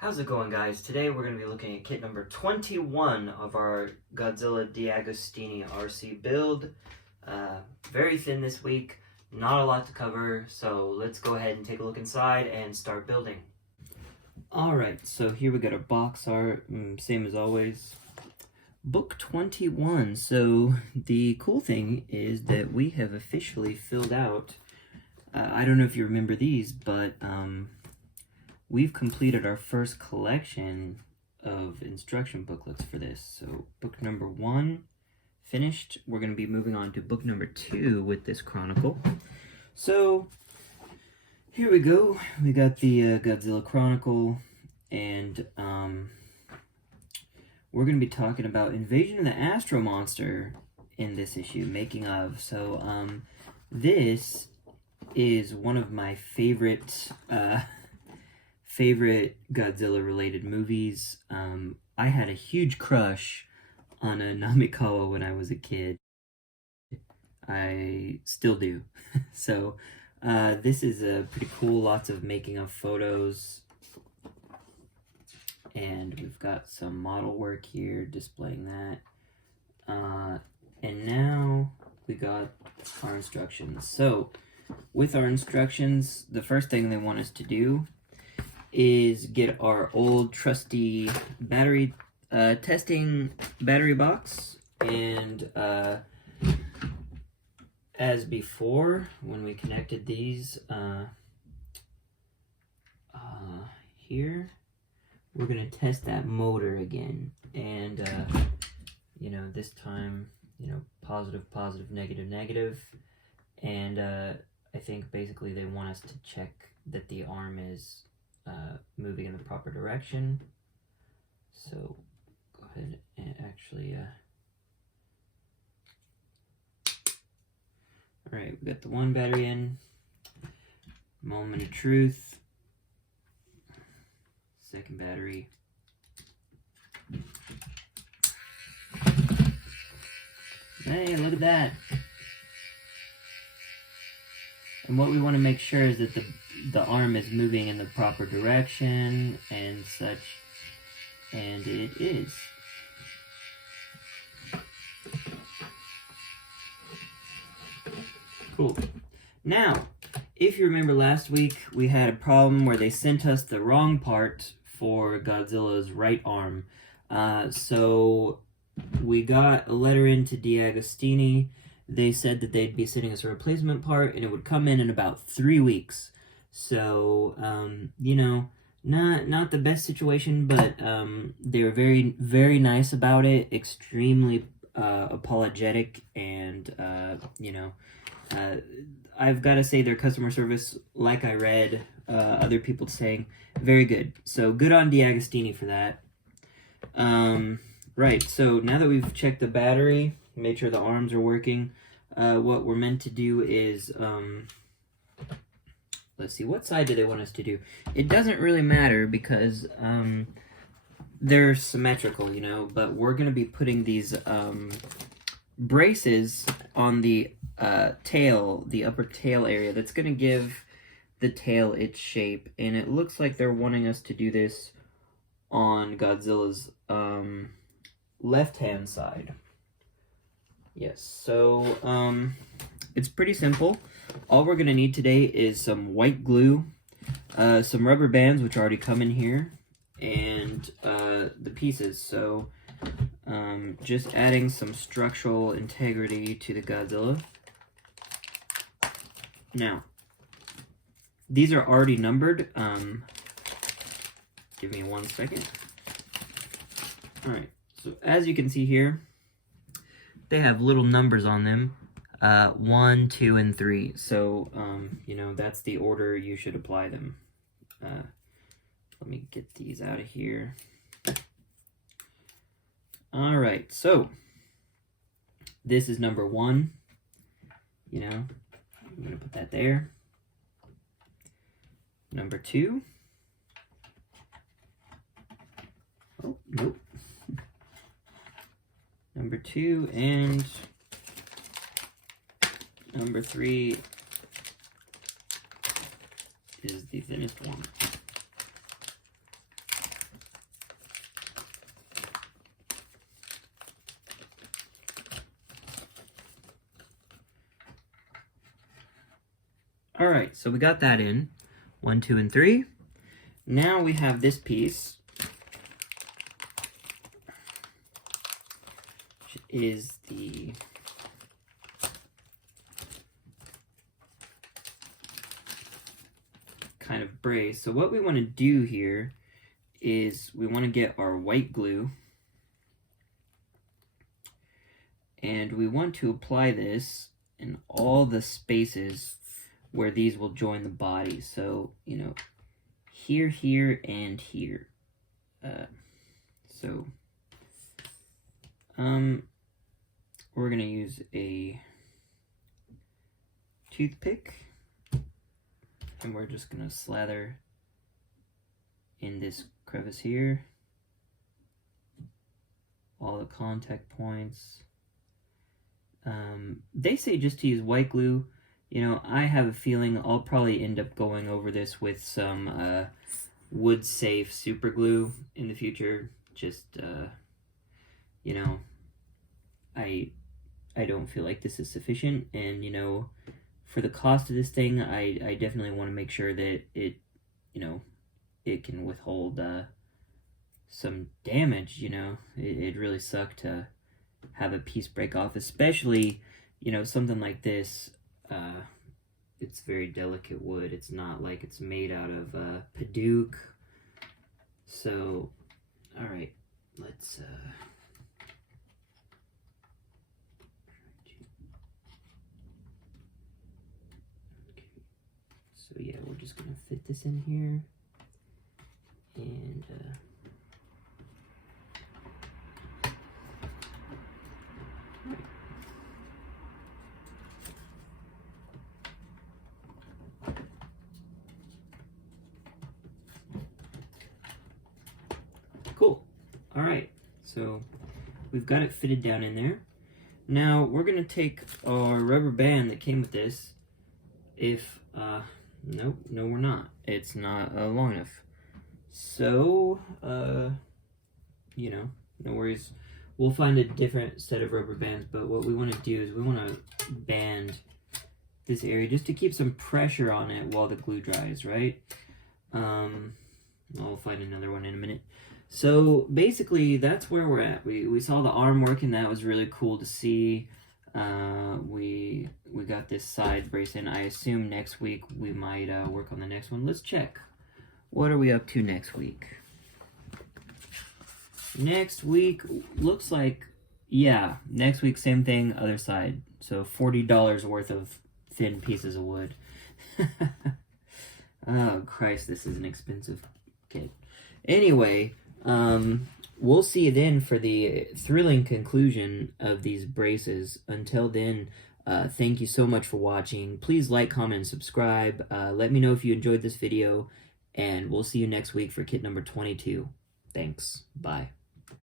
How's it going, guys? Today we're going to be looking at kit number 21 of our Godzilla Deagostini RC build. Very thin this week, not a lot to cover, so let's go ahead and take a look inside and start building. Alright, so here we got our box art, same as always. Book 21, so the cool thing is that we have officially filled out, I don't know if you remember these, but we've completed our first collection of instruction booklets for this. So book number 1 finished. We're going to be moving on to book number 2 with this chronicle. So here we go. We got the Godzilla Chronicle, and we're going to be talking about Invasion of the Astro Monster in this issue, making of. So this is one of my favorite Godzilla related movies. I had a huge crush on a Namikawa when I was a kid. I still do. So this is pretty cool, lots of making of photos, and we've got some model work here displaying that, and now we got our instructions. So with our instructions, the first thing they want us to do is get our old trusty battery testing battery box, and as before, when we connected these here, we're gonna test that motor again, and you know, this time, you know, positive, negative, negative, and I think basically they want us to check that the arm is moving in the proper direction. So go ahead and actually alright, we got the one battery in. Moment of truth. Second battery. Hey, look at that. And what we want to make sure is that the arm is moving in the proper direction and such, and it is. Cool. Now, if you remember last week, we had a problem where they sent us the wrong part for Godzilla's right arm. So we got a letter into Deagostini. They said that they'd be sending us a replacement part, and it would come in about 3 weeks. So, you know, not the best situation, but they were very, very nice about it, extremely apologetic, and, you know, I've got to say their customer service, like I read other people saying, very good. So good on Deagostini for that. Right, so now that we've checked the battery, made sure the arms are working, what we're meant to do is, let's see, what side do they want us to do? It doesn't really matter because they're symmetrical, you know, but we're going to be putting these braces on the tail, the upper tail area. That's going to give the tail its shape, and it looks like they're wanting us to do this on Godzilla's left-hand side. Yes, so it's pretty simple. All we're going to need today is some white glue, some rubber bands, which already come in here, and the pieces. So just adding some structural integrity to the Godzilla. Now, these are already numbered. Give me 1 second. Alright, so as you can see here, they have little numbers on them, 1, 2, and 3. So, you know, that's the order you should apply them. Let me get these out of here. Alright, so this is number 1. You know, I'm going to put that there. Number 2. Oh, nope. Number 2 and number 3 is the thinnest one. Alright, so we got that in. 1, 2, and 3. Now we have this piece, which is the kind of brace. So what we want to do here is we want to get our white glue, and we want to apply this in all the spaces where these will join the body. So, you know, here, here, and here. We're gonna use a toothpick, and we're just gonna slather in this crevice here, all the contact points. They say just to use white glue. You know, I have a feeling I'll probably end up going over this with some wood safe super glue in the future. Just you know, I don't feel like this is sufficient, and you know, for the cost of this thing, I definitely want to make sure that it, you know, it can withhold some damage. You know, it really sucked to have a piece break off, especially, you know, something like this. It's very delicate wood. It's not like it's made out of Paduke. So, all right, let's okay. So yeah, we're just gonna fit this in here, and cool. All right, so we've got it fitted down in there. Now we're gonna take our rubber band that came with this. If no, we're not. It's not long enough. So you know, no worries. We'll find a different set of rubber bands. But what we want to do is we want to band this area just to keep some pressure on it while the glue dries, right? I'll find another one in a minute. So basically, that's where we're at. We saw the arm working. That was really cool to see. We got this side brace in. I assume next week we might work on the next one. Let's check. What are we up to next week? Next week looks like, yeah, next week same thing, other side. So $40 worth of thin pieces of wood. Oh Christ, this is an expensive kit. Anyway, we'll see you then for the thrilling conclusion of these braces. Until then, thank you so much for watching. Please like, comment, and subscribe. Let me know if you enjoyed this video, and we'll see you next week for kit number 22. Thanks. Bye.